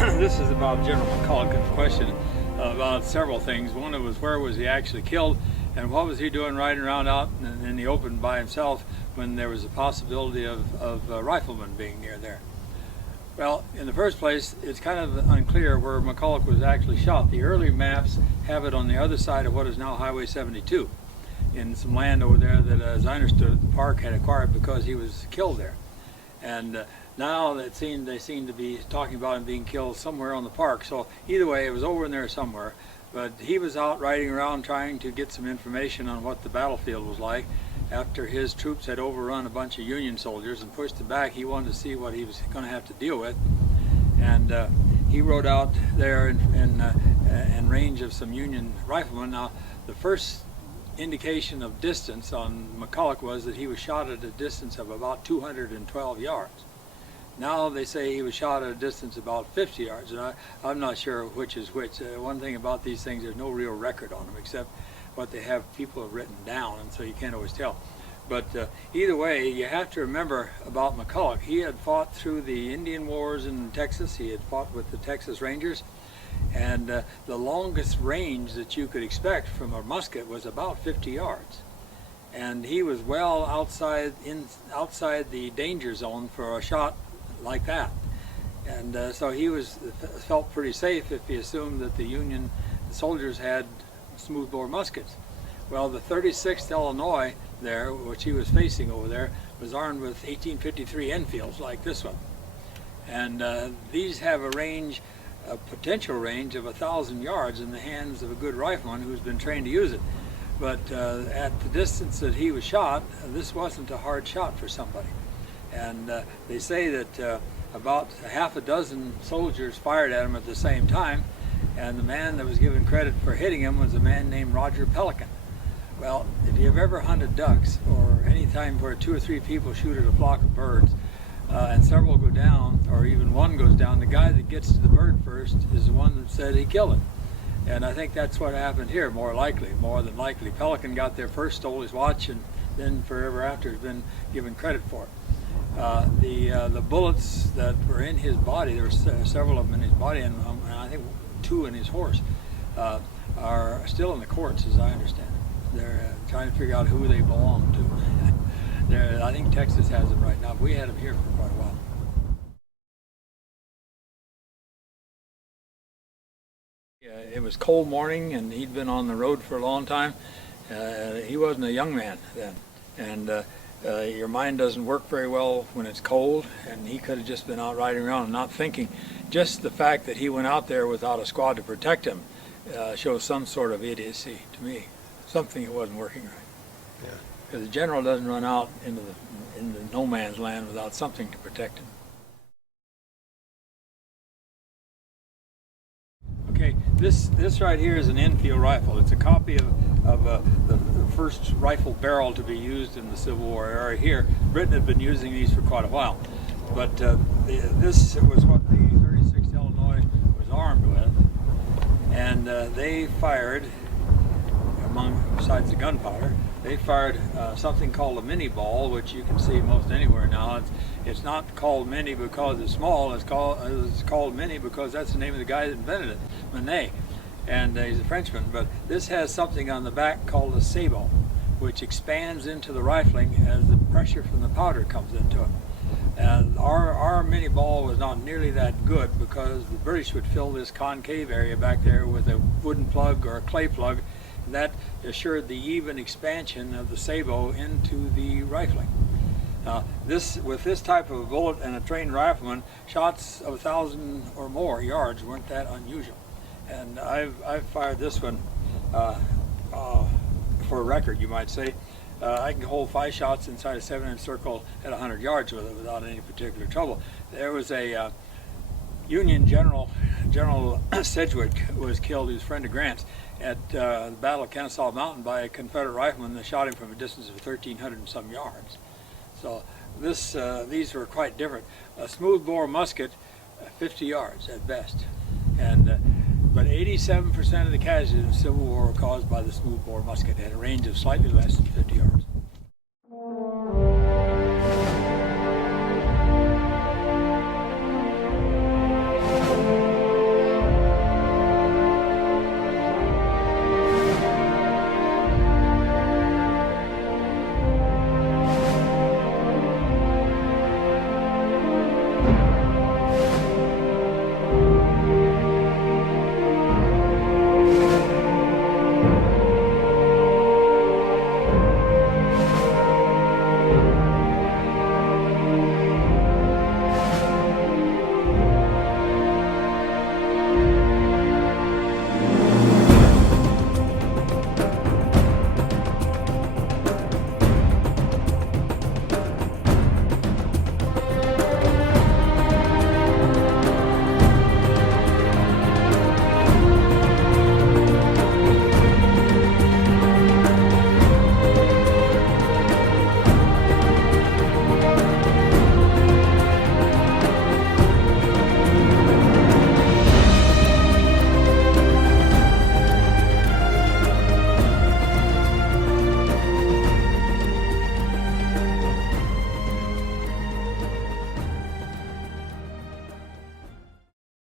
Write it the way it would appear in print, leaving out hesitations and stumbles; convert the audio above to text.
This is about General McCulloch's question about several things. One was where was he actually killed, and what was he doing riding around out in the open by himself when there was a possibility of riflemen being near there. Well, in the first place, it's kind of unclear where McCulloch was actually shot. The early maps have it on the other side of what is now Highway 72, in some land over there that, as I understood, the park had acquired because he was killed there. And now they seem to be talking about him being killed somewhere on the park. So either way, it was over in there somewhere. But he was out riding around trying to get some information on what the battlefield was like. After his troops had overrun a bunch of Union soldiers and pushed them back, he wanted to see what he was going to have to deal with. And he rode out there in range of some Union riflemen. Now, the first indication of distance on McCulloch was that he was shot at a distance of about 212 yards. Now they say he was shot at a distance about 50 yards, and I'm not sure which is which. One thing about these things, there's no real record on them except what they have people have written down, and so you can't always tell. But either way, you have to remember about McCulloch. He had fought through the Indian Wars in Texas. He had fought with the Texas Rangers, and the longest range that you could expect from a musket was about 50 yards. And he was well outside the danger zone for a shot like that. And so he felt pretty safe if he assumed that the Union soldiers had smoothbore muskets. Well, the 36th Illinois there, which he was facing over there, was armed with 1853 Enfields like this one. And these have a potential range of 1,000 yards in the hands of a good rifleman who's been trained to use it. But at the distance that he was shot, this wasn't a hard shot for somebody. And they say that about half a dozen soldiers fired at him at the same time, and the man that was given credit for hitting him was a man named Roger Pelican. Well, if you've ever hunted ducks, or any time where 2 or 3 people shoot at a flock of birds, and several go down, or even one goes down, the guy that gets to the bird first is the one that said he killed it. And I think that's what happened here, more than likely. Pelican got there first, stole his watch, and then forever after has been given credit for it. The bullets that were in his body, there were several of them in his body, and I think 2 in his horse, are still in the courts, as I understand it. They're trying to figure out who they belong to. I think Texas has them right now, but we had them here for quite a while. It was cold morning, and he'd been on the road for a long time. He wasn't a young man then, and your mind doesn't work very well when it's cold, and he could have just been out riding around and not thinking. Just the fact that he went out there without a squad to protect him shows some sort of idiocy to me, something that wasn't working right. Yeah. Because the general doesn't run out into no man's land without something to protect him. Okay, this right here is an Enfield rifle. It's a copy of the first rifle barrel to be used in the Civil War era here. Britain had been using these for quite a while, but this was what the 36th Illinois was armed with, and they fired, besides the gunpowder, they fired something called a mini ball, which you can see most anywhere now. It's not called mini because it's small. It's called mini because that's the name of the guy that invented it, Manet, and he's a Frenchman. But this has something on the back called a sabot, which expands into the rifling as the pressure from the powder comes into it. And our mini ball was not nearly that good because the British would fill this concave area back there with a wooden plug or a clay plug. That assured the even expansion of the sabot into the rifling. With this type of a bullet and a trained rifleman, shots of 1,000 or more yards weren't that unusual. And I've fired this one for a record, you might say. I can hold 5 shots inside a 7-inch circle at 100 yards with it without any particular trouble. There was a Union General Sedgwick was killed. He was a friend of Grant's at the Battle of Kennesaw Mountain by a Confederate rifleman that shot him from a distance of 1,300 and some yards. So these were quite different. A smoothbore musket, 50 yards at best, but 87% of the casualties in the Civil War were caused by the smoothbore musket. It had a range of slightly less than 50 yards.